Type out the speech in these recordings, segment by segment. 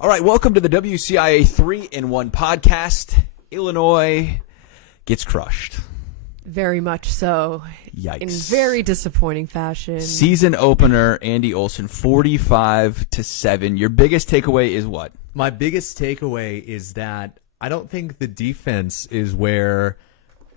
All right, welcome to the WCIA 3-in-1 podcast. Illinois gets crushed. Very much so. Yikes. In very disappointing fashion. Season opener, Andy Olson, 45-7. Your biggest takeaway is what? My biggest takeaway is that I don't think the defense is where,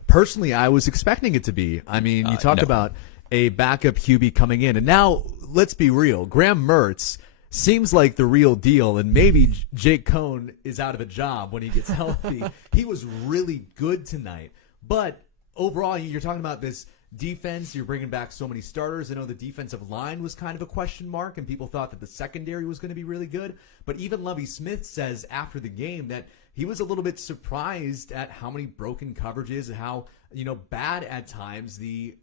personally, I was expecting it to be. I mean, you talk about a backup QB coming in, and now, let's be real, Graham Mertz seems like the real deal, and maybe Jake Cohn is out of a job when he gets healthy. He was really good tonight. But overall, you're talking about this defense. You're bringing back so many starters. I know the defensive line was kind of a question mark, and people thought that the secondary was going to be really good. But even Lovie Smith says after the game that he was a little bit surprised at how many broken coverages and how bad at times the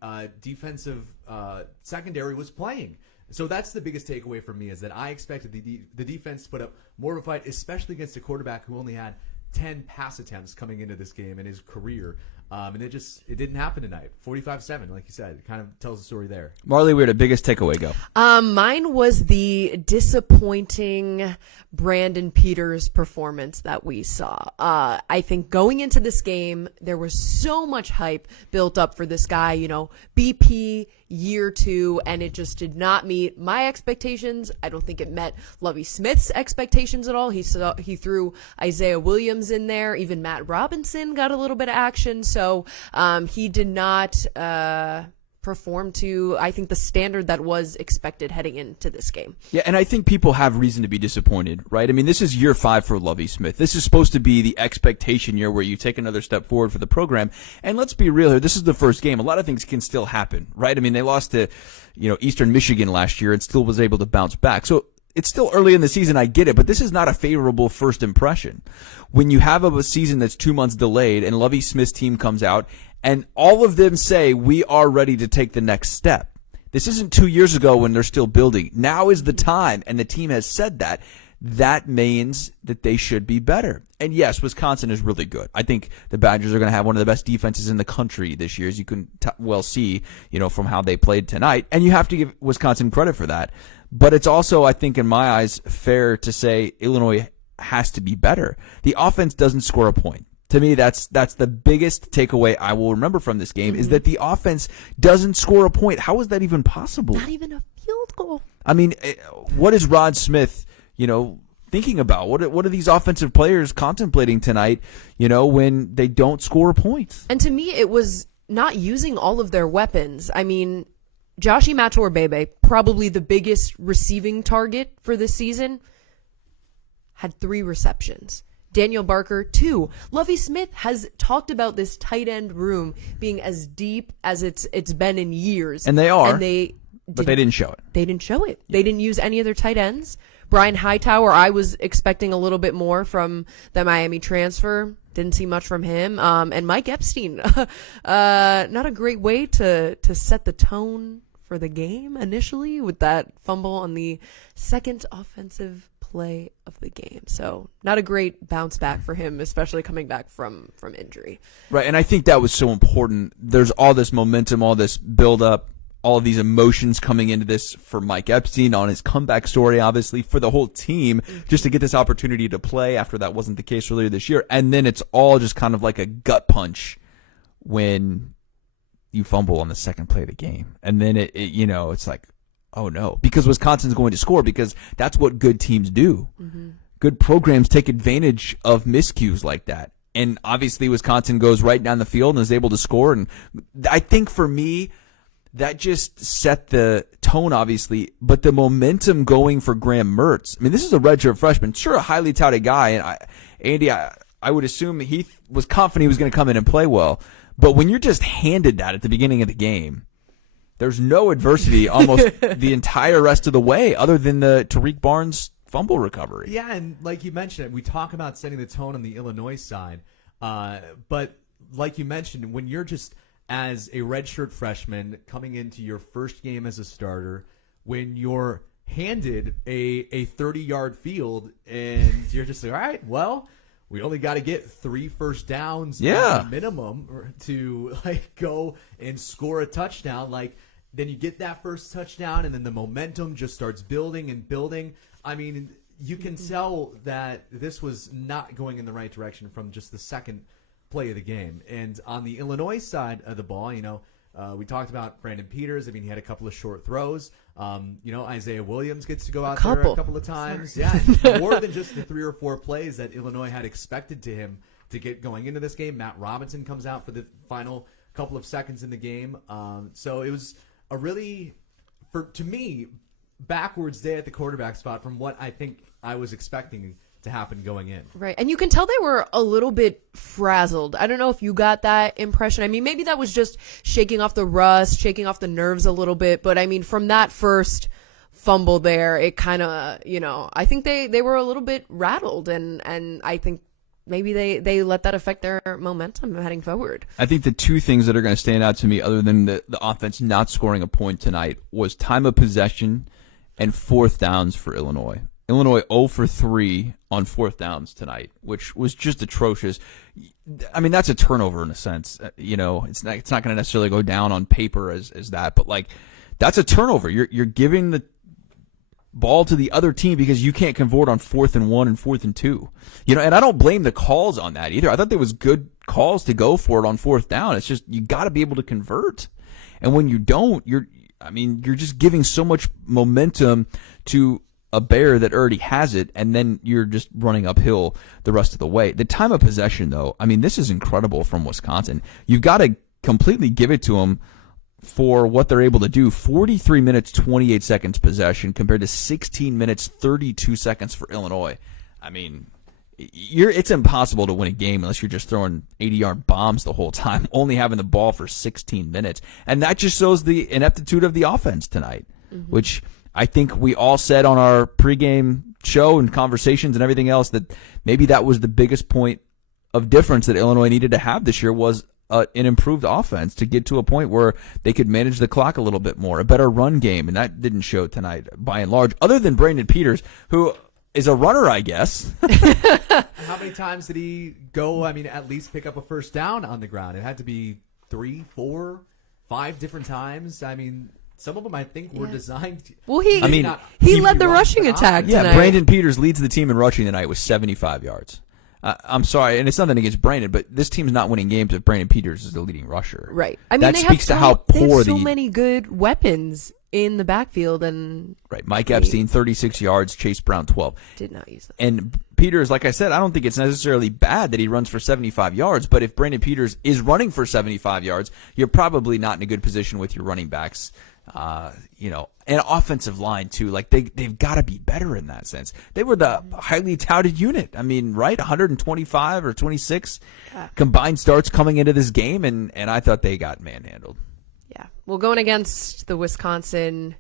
defensive secondary was playing. So that's the biggest takeaway for me, is that I expected the defense to put up more of a fight, especially against a quarterback who only had 10 pass attempts coming into this game in his career. And it didn't happen tonight. 45-7, like you said. It kind of tells the story there. Marlee, where did biggest takeaway go? Mine was the disappointing Brandon Peters performance that we saw. I think going into this game, there was so much hype built up for this guy, BP year 2, and it just did not meet my expectations. I don't think it met Lovie Smith's expectations at all. He threw Isaiah Williams in there. Even Matt Robinson got a little bit of action. So he did not perform to, I think, the standard that was expected heading into this game. Yeah, and I think people have reason to be disappointed, right? I mean, this is year 5 for Lovie Smith. This is supposed to be the expectation year where you take another step forward for the program. And let's be real here, this is the first game. A lot of things can still happen, right? I mean, they lost to, Eastern Michigan last year and still was able to bounce back. So it's still early in the season, I get it, but this is not a favorable first impression. When you have a season that's 2 months delayed and Lovie Smith's team comes out and all of them say, we are ready to take the next step. This isn't 2 years ago when they're still building. Now is the time, and the team has said that. That means that they should be better. And yes, Wisconsin is really good. I think the Badgers are going to have one of the best defenses in the country this year, as you can well see, from how they played tonight. And you have to give Wisconsin credit for that. But it's also, I think, in my eyes, fair to say Illinois has to be better. The offense doesn't score a point. To me, that's the biggest takeaway I will remember from this game, is that the offense doesn't score a point. How is that even possible? Not even a field goal. I mean, what is Rod Smith, thinking about? What are these offensive players contemplating tonight, when they don't score a point? And to me, it was not using all of their weapons. I mean, Joshi Matorbebe, probably the biggest receiving target for this season, had 3 receptions. Daniel Barker, 2. Lovie Smith has talked about this tight end room being as deep as it's been in years. And they are. But they didn't show it. They didn't show it. They didn't use any of their tight ends. Brian Hightower, I was expecting a little bit more from the Miami transfer. Didn't see much from him. And Mike Epstein, not a great way to set the tone for the game initially with that fumble on the second offensive play of the game. So not a great bounce back for him, especially coming back from injury. Right, and I think that was so important. There's all this momentum, all this build up, all of these emotions coming into this for Mike Epstein on his comeback story, obviously, for the whole team, just to get this opportunity to play after that wasn't the case earlier this year. And then it's all just kind of like a gut punch when you fumble on the second play of the game. And then it's like, oh no, because Wisconsin's going to score, because that's what good teams do. Mm-hmm. Good programs take advantage of miscues like that. And obviously Wisconsin goes right down the field and is able to score. And I think for me, that just set the tone, obviously, but the momentum going for Graham Mertz. I mean, this is a redshirt freshman, sure, a highly touted guy. And Andy, I would assume he was confident he was going to come in and play well. But when you're just handed that at the beginning of the game, there's no adversity almost the entire rest of the way, other than the Tariq Barnes fumble recovery. Yeah, and like you mentioned, we talk about setting the tone on the Illinois side. But like you mentioned, when you're just as a redshirt freshman coming into your first game as a starter, when you're handed a 30-yard field and you're just like, all right, well, we only got to get 3 first downs at minimum to go and score a touchdown. Then you get that first touchdown, and then the momentum just starts building and building. I mean, you can tell that this was not going in the right direction from just the second play of the game. And on the Illinois side of the ball, we talked about Brandon Peters. I mean, he had a couple of short throws. Isaiah Williams gets to go out there a couple of times. Sorry. Yeah, more than just the 3 or 4 plays that Illinois had expected to him to get going into this game. Matt Robinson comes out for the final couple of seconds in the game. So it was a really, to me, backwards day at the quarterback spot from what I think I was expecting to happen going in. Right. And you can tell they were a little bit frazzled. I don't know if you got that impression. I mean, maybe that was just shaking off the rust, shaking off the nerves a little bit. But I mean, from that first fumble there, it kind of, I think they were a little bit rattled. And I think maybe they let that affect their momentum heading forward. I think the two things that are going to stand out to me, other than the offense not scoring a point tonight, was time of possession and 4th downs for Illinois. Illinois 0 for 3 on 4th downs tonight, which was just atrocious. I mean, that's a turnover in a sense. It's not going to necessarily go down on paper as that, but like that's a turnover. You're giving the ball to the other team because you can't convert on 4th and 1 and 4th and 2. And I don't blame the calls on that either. I thought there was good calls to go for it on 4th down. It's just you got to be able to convert, and when you don't, you're just giving so much momentum to a Bear that already has it, and then you're just running uphill the rest of the way. The time of possession, though, I mean, this is incredible from Wisconsin. You've got to completely give it to them for what they're able to do. 43 minutes, 28 seconds possession compared to 16 minutes, 32 seconds for Illinois. I mean, it's impossible to win a game unless you're just throwing 80-yard bombs the whole time, only having the ball for 16 minutes. And that just shows the ineptitude of the offense tonight, which I think we all said on our pregame show and conversations and everything else that maybe that was the biggest point of difference that Illinois needed to have this year was an improved offense to get to a point where they could manage the clock a little bit more, a better run game, and that didn't show tonight by and large, other than Brandon Peters, who is a runner, I guess. How many times did he go, at least pick up a first down on the ground? It had to be 3, 4, 5 different times. Some of them, I think, were designed. Well, he led the rushing attack tonight. Yeah, Brandon Peters leads the team in rushing tonight with 75 yards. I'm sorry, and it's nothing against Brandon, but this team's not winning games if Brandon Peters is the leading rusher. Right. I mean, that speaks to how poor they have so many good weapons in the backfield, and right. Mike Epstein, 36 yards. Chase Brown, 12. Did not use them. And Peters, like I said, I don't think it's necessarily bad that he runs for 75 yards, but if Brandon Peters is running for 75 yards, you're probably not in a good position with your running backs. And offensive line too. Like they've got to be better in that sense. They were the highly touted unit. Right? 125 or 26 combined starts coming into this game, and I thought they got manhandled. Yeah. Well, going against the Wisconsin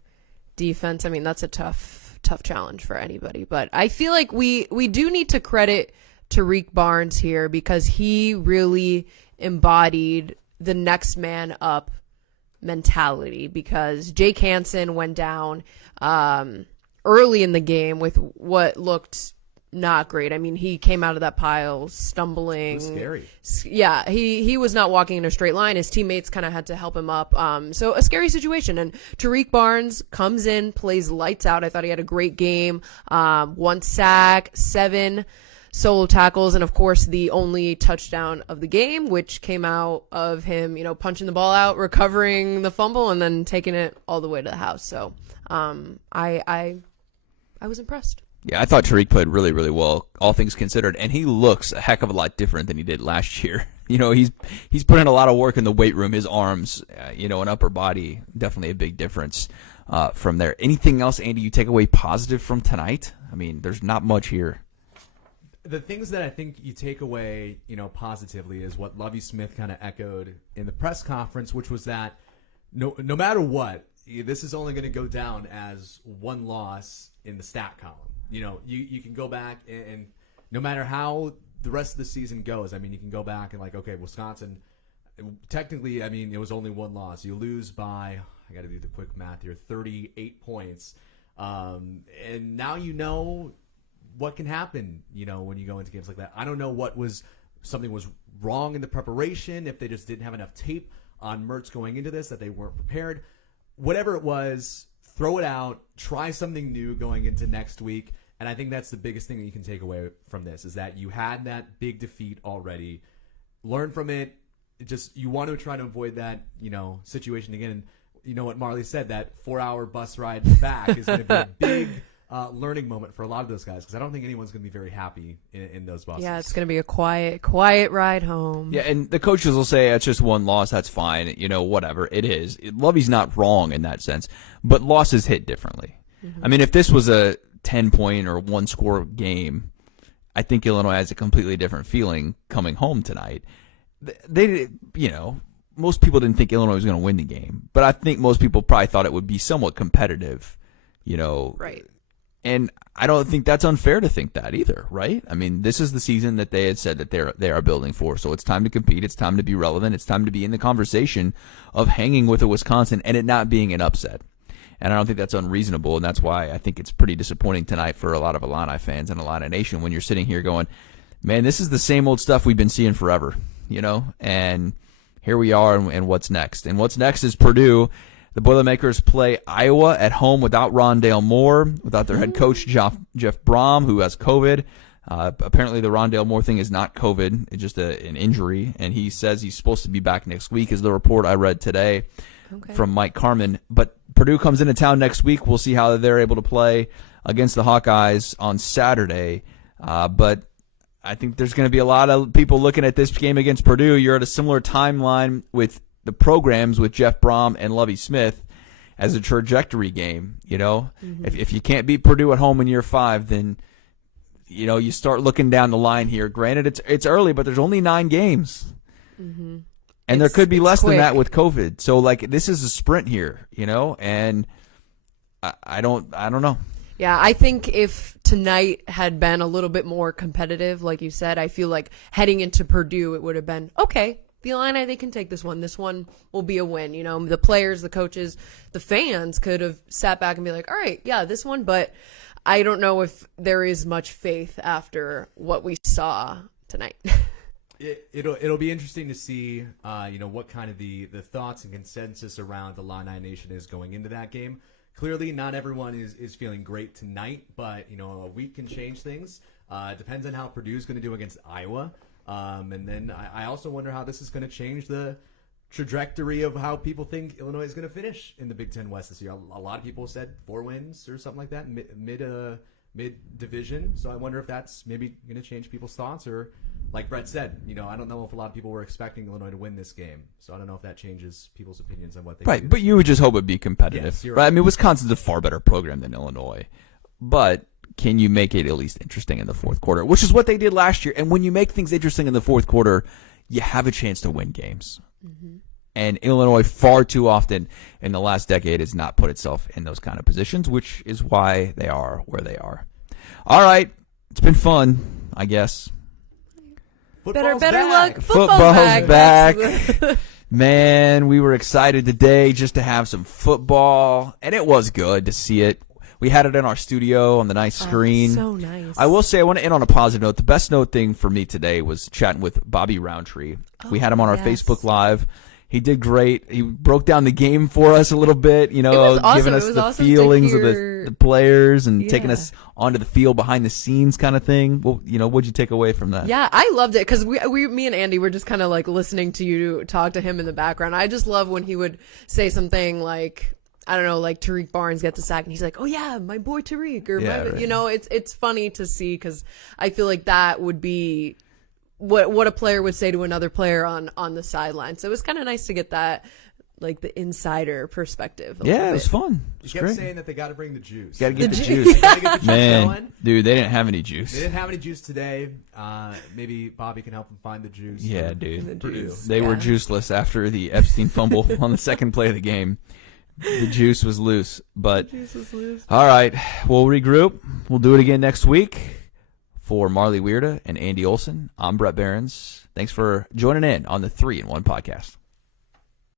defense, that's a tough challenge for anybody. But I feel like we do need to credit Tariq Barnes here because he really embodied the next man up mentality, because Jake Hansen went down early in the game with what looked not great. He came out of that pile stumbling. It was scary. Yeah, he was not walking in a straight line. His teammates kind of had to help him up. So a scary situation. And Tariq Barnes comes in, plays lights out. I thought he had a great game. 1 sack, 7 solo tackles, and of course the only touchdown of the game, which came out of him, punching the ball out, recovering the fumble, and then taking it all the way to the house. So I was impressed. Yeah, I thought Tariq played really, really well, all things considered, and he looks a heck of a lot different than he did last year. He's put in a lot of work in the weight room. His arms, and upper body, definitely a big difference from there. Anything else, Andy, you take away positive from tonight? There's not much here. The things that I think you take away, positively is what Lovie Smith kind of echoed in the press conference, which was that no matter what, this is only going to go down as one loss in the stat column. You can go back and no matter how the rest of the season goes, you can go back and okay, Wisconsin, technically, it was only one loss. You lose by, I got to do the quick math here, 38 points. And now what can happen, when you go into games like that. I don't know something was wrong in the preparation, if they just didn't have enough tape on Mertz going into this, that they weren't prepared. Whatever it was, throw it out, try something new going into next week, And I think that's the biggest thing that you can take away from this is that you had that big defeat already. Learn from it. You want to try to avoid that, situation again. And you know what Marlee said, that 4-hour bus ride back is going to be a big learning moment for a lot of those guys because I don't think anyone's going to be very happy in those buses. Yeah, it's going to be a quiet ride home. Yeah, and the coaches will say it's just one loss, that's fine, whatever. It is. Lovey's not wrong in that sense, but losses hit differently. I mean, if this was a 10-point or one-score game, I think Illinois has a completely different feeling coming home tonight. They most people didn't think Illinois was going to win the game, but I think most people probably thought it would be somewhat competitive, Right. And I don't think that's unfair to think that either, right? I mean, this is the season that they had said that they are building for, so it's time to compete, it's time to be relevant, it's time to be in the conversation of hanging with a Wisconsin and it not being an upset. And I don't think that's unreasonable, and that's why I think it's pretty disappointing tonight for a lot of Illini fans and Illini Nation when you're sitting here going, man, this is the same old stuff we've been seeing forever, and here we are, and what's next? And what's next is Purdue. The Boilermakers play Iowa at home without Rondale Moore, without their head coach, Jeff Brom, who has COVID. Apparently the Rondale Moore thing is not COVID. It's just an injury, and he says he's supposed to be back next week is the report I read today from Mike Carmen. But Purdue comes into town next week. We'll see how they're able to play against the Hawkeyes on Saturday. But I think there's going to be a lot of people looking at this game against Purdue. You're at a similar timeline with the programs with Jeff Brom and Lovie Smith as a trajectory game. If you can't beat Purdue at home in year 5, then you start looking down the line here. Granted, it's early, but there's only 9 games, and there could be less than that with COVID. So this is a sprint here, and I don't know. Yeah, I think if tonight had been a little bit more competitive, like you said, I feel like heading into Purdue, it would have been okay. The Illini, they can take this one. This one will be a win. The players, the coaches, the fans could have sat back and be like, all right, yeah, this one. But I don't know if there is much faith after what we saw tonight. It'll be interesting to see, what kind of the thoughts and consensus around the Illini Nation is going into that game. Clearly, not everyone is feeling great tonight, but, a week can change things. It depends on how Purdue's going to do against Iowa. And then I also wonder how this is going to change the trajectory of how people think Illinois is going to finish in the Big Ten West this year. A lot of people said 4 wins or something like that, mid division. So I wonder if that's maybe going to change people's thoughts, or like Bret said, I don't know if a lot of people were expecting Illinois to win this game. So I don't know if that changes people's opinions on what they right. But you would just hope it'd be competitive, yes, right? I mean, Wisconsin's a far better program than Illinois, but can you make it at least interesting in the fourth quarter, which is what they did last year? And when you make things interesting in the fourth quarter, you have a chance to win games. And Illinois far too often in the last decade has not put itself in those kind of positions, which is why they are where they are. All right. It's been fun, I guess. Better back. luck. Football's back. Man, we were excited today just to have some football, and it was good to see it. We had it in our studio on the nice screen. So nice. I will say, I want to end on a positive note. The best note thing for me today was chatting with Bobby Roundtree. We had him on our Facebook Live. He did great. He broke down the game for us a little bit, It was awesome. giving us It was the awesome feelings to of hear- the players and taking Yeah. us onto the field behind the scenes kind of thing. Well, what'd you take away from that? Yeah, I loved it because me and Andy were just kind of listening to you talk to him in the background. I just love when he would say something like, I don't know, like Tariq Barnes gets a sack and he's like, oh yeah, my boy Tariq, or Yeah, right. it's funny to see because I feel like that would be what a player would say to another player on the sideline. So it was kind of nice to get that, the insider perspective. Yeah, it was fun. It You was kept great. saying that they got to bring the juice. Got to get the juice. juice. Gotta get the juice Man, going. dude, they didn't have any juice. They didn't have any juice today. Maybe Bobby can help them find the juice. Yeah, for dude. Purdue. They were juiceless after the Epstein fumble on the second play of the game. The juice was loose. But all right, we'll regroup. We'll do it again next week. For Marlee Wierda and Andy Olson, I'm Bret Beherns. Thanks for joining in on the 3-in-1 podcast.